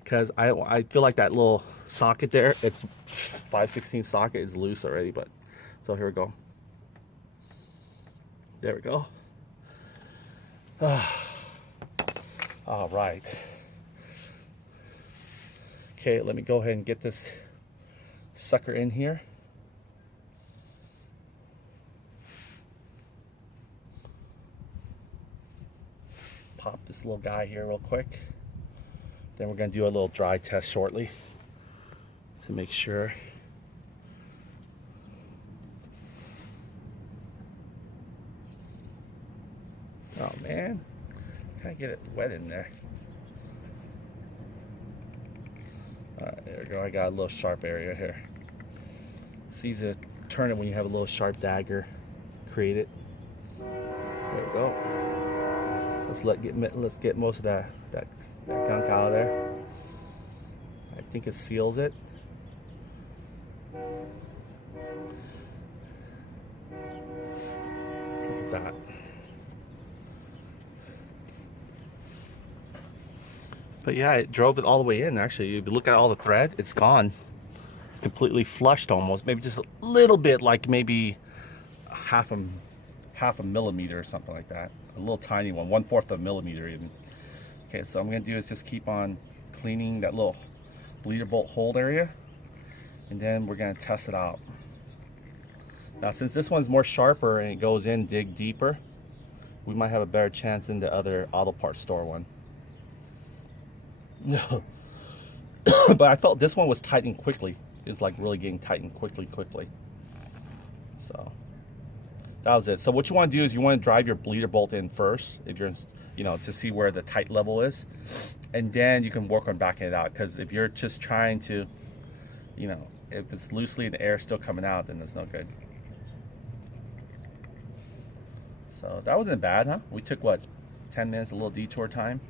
Because I feel like that little socket there, it's 5/16 socket is loose already, but so here we go. There we go. All right. Okay, let me go ahead and get this sucker in here. Pop this little guy here real quick. Then we're going to do a little dry test shortly to make sure. Oh man, kind of get it wet in there. All right, there we go. I got a little sharp area here. It's easy to turn it when you have a little sharp dagger. Create it. There we go. Let's get most of that gunk out of there. I think it seals it. Look at that. But yeah, it drove it all the way in. Actually, if you look at all the thread, it's gone. It's completely flushed almost. Maybe just a little bit, like maybe half a millimeter or something like that. A little tiny one, 1/4 of a millimeter even. Okay, so what I'm gonna do is just keep on cleaning that little bleeder bolt hold area, and then we're gonna test it out. Now, since this one's more sharper and it goes in, dig deeper, we might have a better chance than the other auto parts store one. No, but I felt this one was tightening quickly. It's like really getting tightened quickly. So that was it. So what you want to do is you want to drive your bleeder bolt in first, if you're, to see where the tight level is, and then you can work on backing it out. Because if you're just trying to, if it's loosely and the air still coming out, then it's no good. So that wasn't bad, huh? We took what, 10 minutes, a little detour time.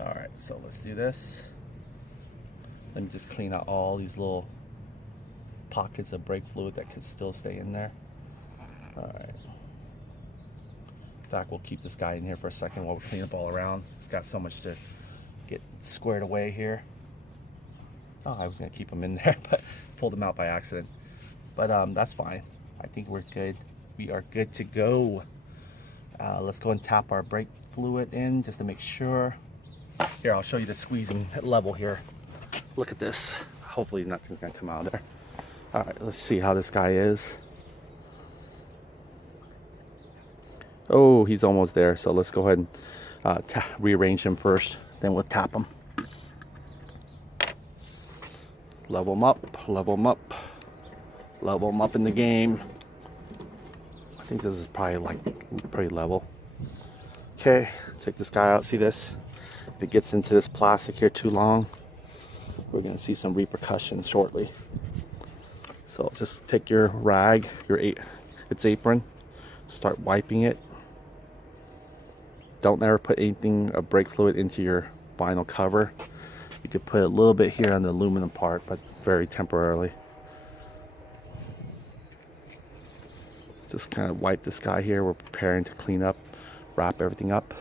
All right, so let's do this. Let me just clean out all these little pockets of brake fluid that could still stay in there. All right. In fact, we'll keep this guy in here for a second while we clean up all around. Got so much to get squared away here. Oh, I was gonna keep him in there, but pulled him out by accident. But that's fine. I think we're good. We are good to go. Let's go and tap our brake fluid in just to make sure. Here, I'll show you the squeezing level here. Look at this. Hopefully nothing's gonna come out of there. All right, let's see how this guy is. Oh, he's almost there. So let's go ahead and rearrange him first. Then we'll tap him. Level him up, level him up, level him up in the game. I think this is probably like pretty level. Okay, take this guy out. See this? If it gets into this plastic here too long, we're gonna see some repercussions shortly. So just take your rag, its apron, start wiping it. Don't ever put anything of brake fluid into your vinyl cover. You could put a little bit here on the aluminum part, but very temporarily. Just kind of wipe this guy here. We're preparing to clean up, wrap everything up.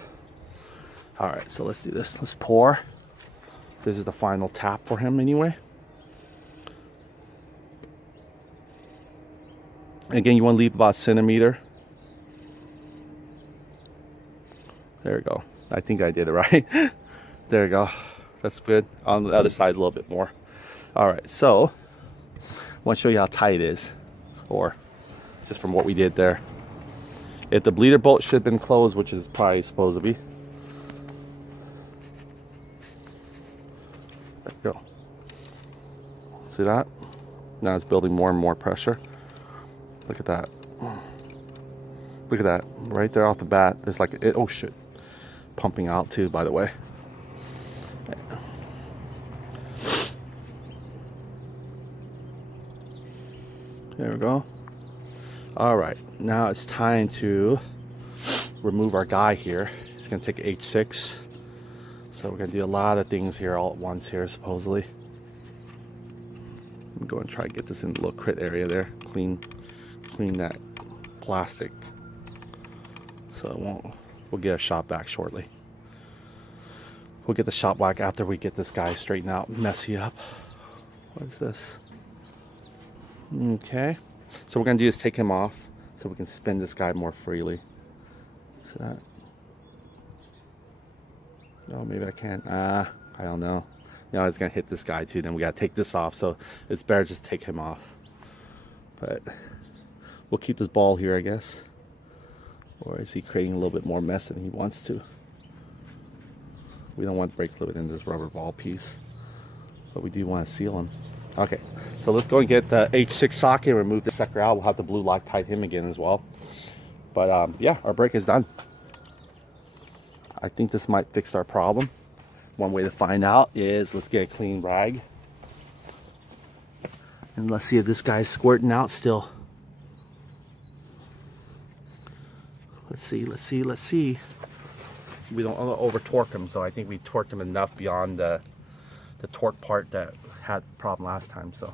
All right, so let's do this. Let's pour. This is the final tap for him anyway. Again, you want to leave about a centimeter. There we go. I think I did it right. There we go. That's good. On the other side a little bit more. All right, so I want to show you how tight it is, or just from what we did there. If the bleeder bolt should have been closed, which is probably supposed to be. There we go. See that? Now it's building more and more pressure. Look at that. Look at that. Right there off the bat. There's like, oh shit. Pumping out too, by the way. There we go. All right. Now it's time to remove our guy here. It's going to take H6. So we're going to do a lot of things here all at once here, supposedly. I'm going to try to get this in the little crit area there. Clean that plastic, so it won't. We'll get a shot back shortly. We'll get the shot back after we get this guy straightened out, messy up. What is this? Okay, so what we're gonna do is take him off so we can spin this guy more freely. So that. Oh, maybe I can't. I don't know. You know, it's gonna hit this guy too. Then we gotta take this off. So it's better just take him off. But we'll keep this ball here, I guess. Or is he creating a little bit more mess than he wants to? We don't want brake fluid in this rubber ball piece, but we do want to seal him. Okay, so let's go and get the H6 socket and remove the sucker out. We'll have to blue Loctite him again as well. But yeah, our brake is done. I think this might fix our problem. One way to find out is let's get a clean rag. And let's see if this guy's squirting out still. Let's see. We don't over torque him, so I think we torqued him enough beyond the torque part that had the problem last time. So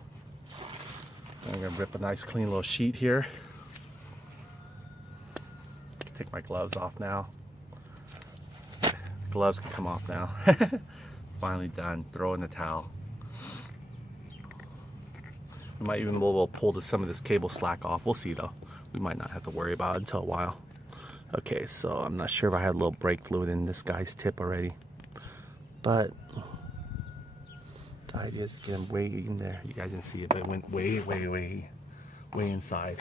I'm gonna rip a nice clean little sheet here. Take my gloves off now. Gloves can come off now. Finally done. Throw in the towel. We might even be able to pull some of this cable slack off. We'll see though. We might not have to worry about it until a while. Okay, so I'm not sure if I had a little brake fluid in this guy's tip already, but the idea is to get him way in there. You guys didn't see it, but it went way inside.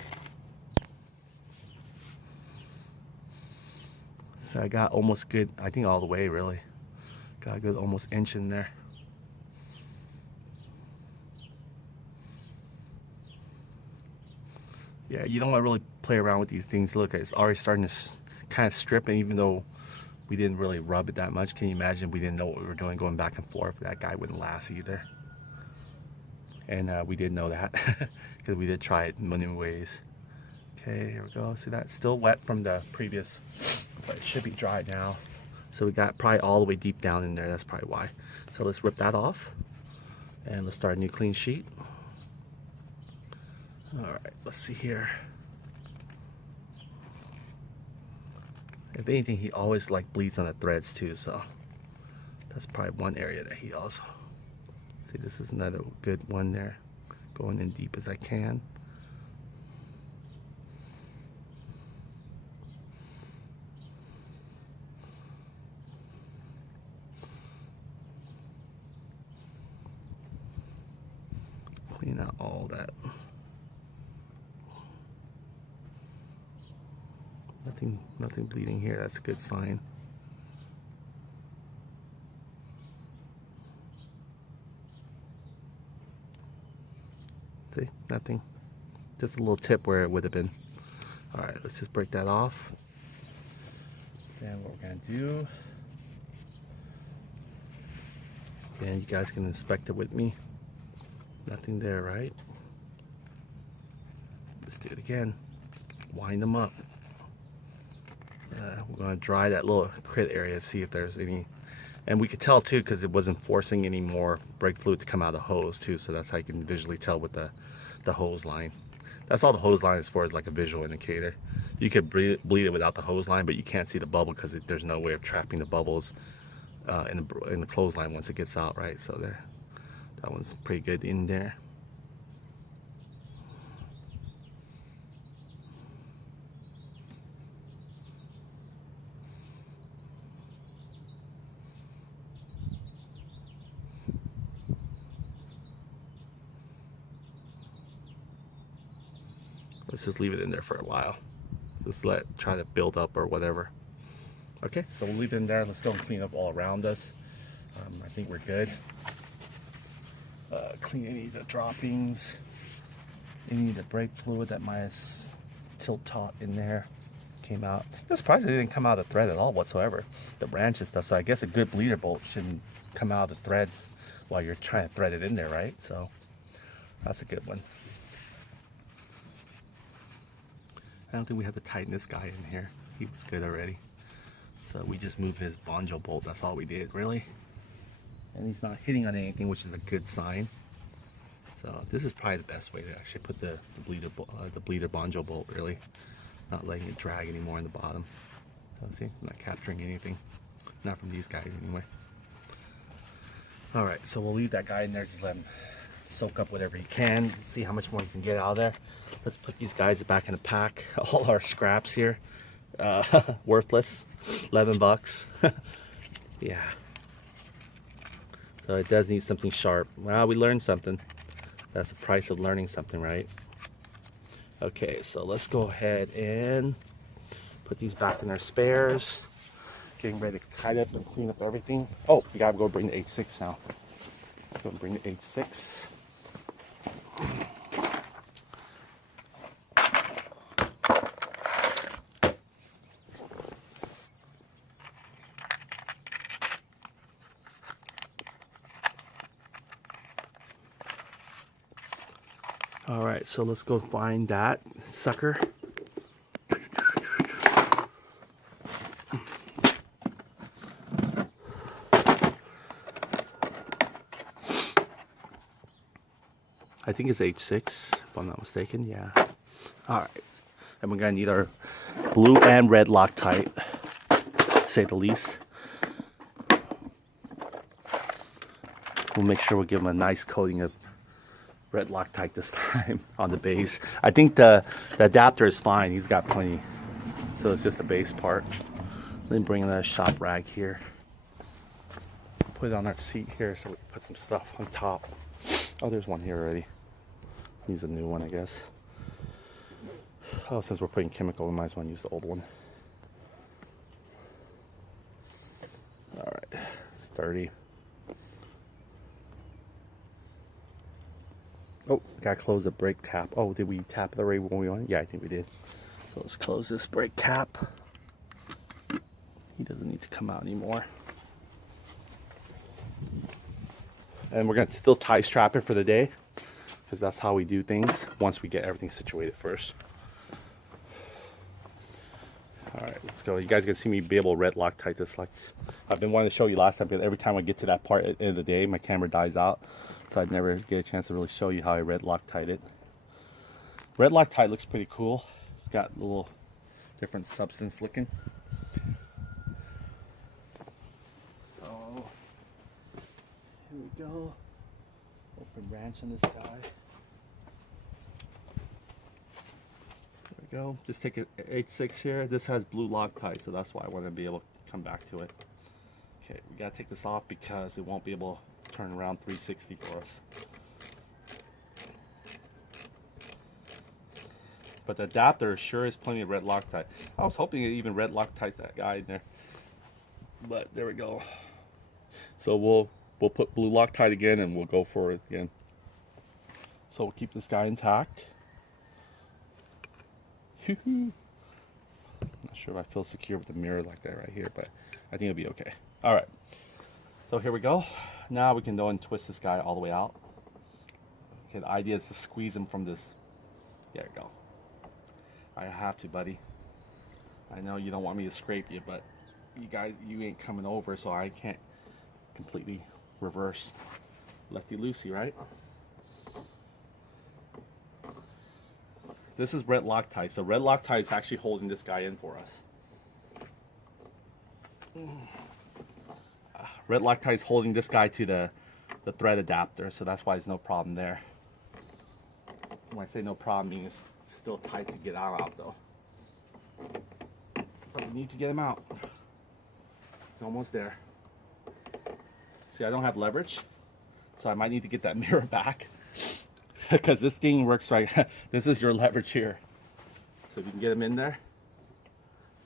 So I got almost good, I think all the way really. Got a good almost inch in there. Yeah, you don't want to really play around with these things. Look, it's already starting to kind of strip, and even though we didn't really rub it that much, can you imagine we didn't know what we were doing going back and forth? That guy wouldn't last either. And we did know that because we did try it in many ways. Okay, here we go. See, that's still wet from the previous, but it should be dry now. So we got probably all the way deep down in there. That's probably why. So let's rip that off and let's start a new clean sheet. All right, let's see here. If anything, he always like bleeds on the threads too, so that's probably one area that he also. See, this is another good one there. Going in deep as I can. Clean out all that. Nothing bleeding here. That's a good sign. See, nothing. Just a little tip where it would have been. All right, let's just break that off. And what we're gonna do, and you guys can inspect it with me. Nothing there, right? Let's do it again. Wind them up. We're going to dry that little crit area, see if there's any And we could tell too because it wasn't forcing any more brake fluid to come out of the hose too, so that's how you can visually tell with the hose line. That's all the hose line is for, is like a visual indicator. You could bleed it without the hose line, but you can't see the bubble because there's no way of trapping the bubbles in the clothesline once it gets out, right? So there, that one's pretty good in there. Let's just leave it in there for a while. Just try to build up or whatever. Okay, so we'll leave it in there. Let's go and clean up all around us. I think we're good. Clean any of the droppings, any of the brake fluid that might have tilt-tot in there. Came out. I'm surprised it didn't come out of the thread at all whatsoever. The branch and stuff. So I guess a good bleeder bolt shouldn't come out of the threads while you're trying to thread it in there, right? So that's a good one. I don't think we have to tighten this guy in here. He was good already. So we just moved his banjo bolt. That's all we did, really. And he's not hitting on anything, which is a good sign. So this is probably the best way to actually put the bleeder banjo bolt, really. Not letting it drag anymore in the bottom. So see, not capturing anything. Not from these guys anyway. All right, so we'll leave that guy in there. Just let him soak up whatever he can. See how much more he can get out of there. Let's put these guys back in the pack. All our scraps here, worthless. 11 bucks. Yeah. So it does need something sharp. Well, we learned something. That's the price of learning something, right? Okay, so let's go ahead and put these back in our spares. Getting ready to tie up and clean up everything. Oh, we gotta go bring the H6 now. Let's go and bring the H6. All right, so let's go find that sucker. I think it's H6, if I'm not mistaken, yeah. All right, and we're gonna need our blue and red Loctite, to say the least. We'll make sure we give them a nice coating of red Loctite this time on the base. I think the adapter is fine, he's got plenty. So it's just the base part. Then bring in a shop rag here. Put it on our seat here so we can put some stuff on top. Oh, there's one here already. Use a new one, I guess. Oh, since we're putting chemical, we might as well use the old one. Alright, sturdy. Oh, gotta close the brake cap. Oh, did we tap the ray when we went? Yeah, I think we did. So let's close this brake cap. He doesn't need to come out anymore. And we're gonna still tie strap it for the day, because that's how we do things once we get everything situated first. All right, let's go. You guys can see me be able to red Loctite this. Like I've been wanting to show you last time, because every time I get to that part at the end of the day, my camera dies out. So I'd never get a chance to really show you how I red Loctite it. Red Loctite looks pretty cool. It's got a little different substance looking. So here we go. Open branch on this guy. There we go. Just take an H6 here. This has blue Loctite, so that's why I want to be able to come back to it. Okay, we gotta take this off because it won't be able to turn around 360 for us. But the adapter sure is plenty of red Loctite. I was hoping it even red Loctite that guy in there. But there we go. So we'll put blue Loctite again and we'll go for it again. So we'll keep this guy intact. Not sure if I feel secure with the mirror like that right here, but I think it'll be okay. All right. So here we go. Now we can go and twist this guy all the way out. Okay, the idea is to squeeze him from this. There we go. I have to, buddy. I know you don't want me to scrape you, but you guys, you ain't coming over, so I can't completely reverse. Lefty loosey, right? This is red Loctite. So red Loctite is actually holding this guy in for us. Red Loctite is holding this guy to the thread adapter, so that's why there's no problem there. When I say no problem, I mean it's still tight to get out though. But we need to get him out. It's almost there. See, I don't have leverage, so I might need to get that mirror back because this thing works right. This is your leverage here. So if you can get him in there.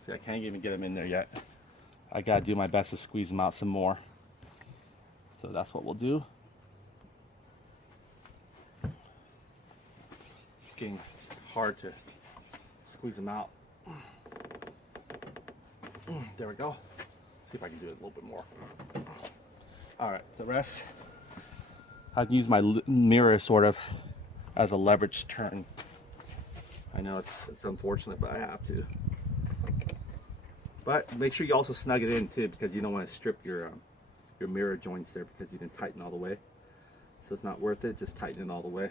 See, I can't even get him in there yet. I gotta do my best to squeeze him out some more. So that's what we'll do. It's getting hard to squeeze him out. There we go. See if I can do it a little bit more. All right, the rest, I can use my mirror sort of as a leverage turn. I know it's unfortunate, but I have to. But make sure you also snug it in too, because you don't want to strip your mirror joints there because you didn't tighten all the way. So it's not worth it, just tighten it all the way.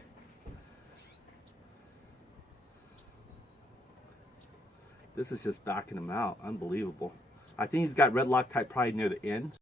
This is just backing him out, unbelievable. I think he's got red Loctite probably near the end.